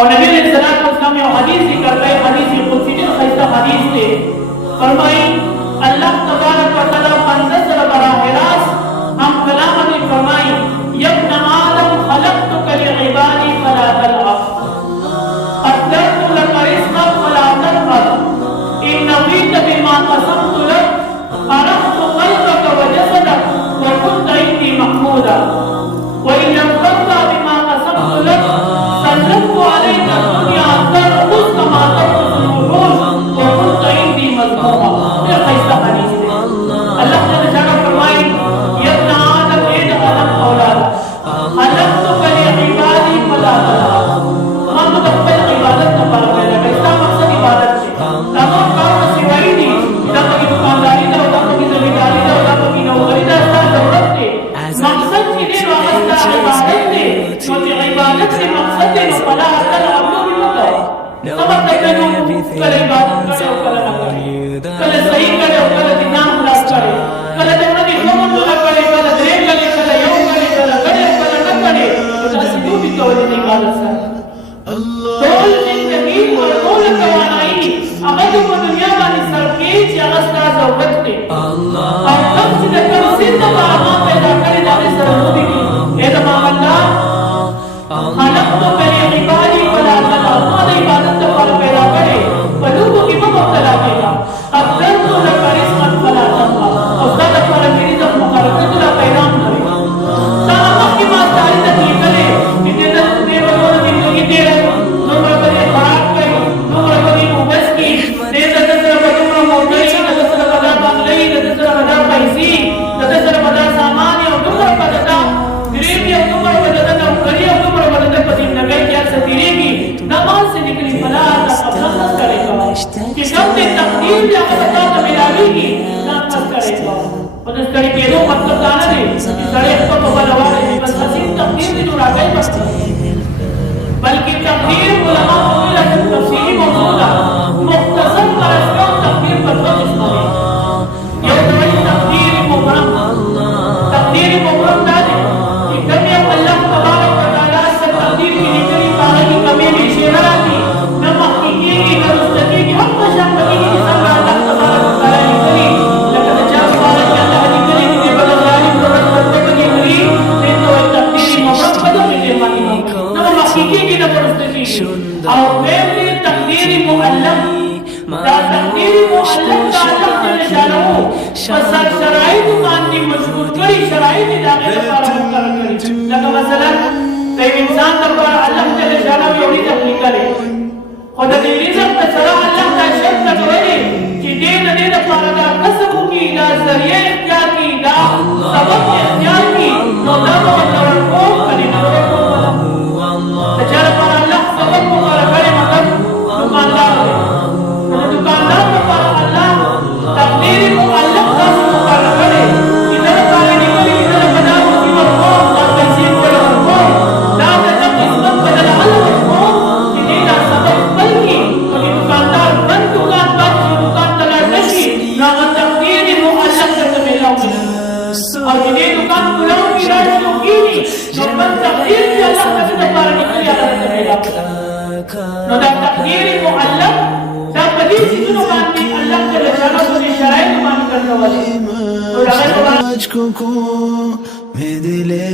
और नबी अलैहिस्सलातु वस्सलाम ने हदीस जिक्र की, हदीस कुदसी ने खैसा हदीस थे, फरमाई अल्लाह तबारक व तआला बंदे से बराह रास्त हम कलाम में फरमाई यब्न आदम खलक़तुका लिइबादी फला तलअब अक़दरतु लका रिज़क़क फला तलअब इन नफ़ीत बिमा क़समतु लक अरफ़्तु क़ल्बक व जसदक व कुन्त इंदी महमूदा व इन लम तर्ज़ा बिमा क़समतु लक सल्लतु अलैका दुनिया तरक़ुस कमा तरक़ुस रुरूस व कुन्त इंदी मज़मूमा। ये कैसा हदीस है। अल्लाह ताला फरमाए यब्न आदम ए आदम औलाद खलक़तुका लिइबादी फला तलअब हम तो अपनी इबादत का पालन करेगा। इसका मकसद इबादत है। तमाम काम सिवाय दी ना की दुकानदारी ना ना की जमींदारी ना ना की नौकरी ना इसका जरूरत है। मकसद की दे वास्ता इबादत है। तो इबादत से मकसद है फला तलअब भी बताओ समझ सकते हो कल इबादत करे कल ना करे कल सही करे कल निजाम खराब करे कल देवना की कोमन ना करे कल दे करे कल यो करे कल करे कल ना करे तो असली भी तो इबादत है। तोल जिंदगी और तोल तवानाई अगर तुम दुनिया वाली सरकेज या अस्ता जरूरत है और कम से कम सिद्ध बामा पैदा करे जाने सरमूदी की ए तमाम अल्लाह खलक़तुका लिइबादी फला तलअब हमारी इबादत का पैदा करे वलूबु की मुब्तला केगा अक़दरतु लका रिज़क़क फला तलअब और ज़ात पर मेरी जब मुकर्रर तुला पैगाम करे सारा की बात तारीफ नहीं करे कि तेरे बेवजह जिंदगी दे रहे नंबर पर खराब करी नंबर पर उबस की दे दसरा बदुमरा मोटी दसरा बदा बंगले दसरा बदा पैसी दसरा बदा सामान और नंबर पर दता गरीबी और नंबर पर दता नौकरी और नंबर पर दता पति नगर क्या सतीरेगी नमाज से निकली फला तफसस करेगा कि कब ते तकदीर या बता तो मिलाएगी तफसस करेगा और इस कड़ी के दो मतलब जाना है सड़े को तो बलवाए बस हसीन तकदीर की जुड़ा गई बस बल्कि तकदीर उलमा मुला तफसीली मौजूद है मुख्तसर पर इसका तकदीर पर तो इसमें ये बड़ी तकदीर मुबरम दादे कि कभी अल्लाह तबारक व तआला से तकदीर की निकली पाने की कमी भी शेरा की न हकीकी की न मुस्तकी की हम मशाम की सब अल्लाह तबारक व तआला निकली लेकिन जब बात अल्लाह निकली कि बदलाली प्रोडक्ट करते बनी हुई तो तकदीर मुबरम बदल के मानी न हकीकी की न मुस्तकी और वे तकदीर मुअल्लम दा तकदीर मुअल्लम का अल्लाह जल्ल शानहू बस शराइत माननी मजबूर करी शराइत दागे पर मुकर्रर करी लगा मसलन कोई इंसान पर अल्लाह जल्ल शानहू योरी तकलीफ करे खुदा ने रिज़्क़ का सरा अल्लाह का शर्त करे कि दे पर दा कसब की दा जरिए इख्तियार की दा सबब इख्तियार की तो दा को करे ना को बेचारा पर अल्लाह सबब मुकर्रर करे मतलब दुकानदार पर अल्लाह तकदीर मुअल्लम का मुकर्रर करे इधर पारे निकली इधर बना मुसीबत को ना तकसीम करो को ना तक किस्मत बदल हल को कि ना सबब बल्कि कि दुकानदार बंद दुकान पर दुकान तलाशी ना तकदीर मुअल्लम से मिला और ये दुकान खुलाओ की रात की जो बंद तकदीर से अल्लाह का पार निकली अल्लाह से मिला no da takdir muallaq da hadis itu mandi Allah Jalla Jalaluhu ने शराइत मान करने वाले और अगर मुझको में दिले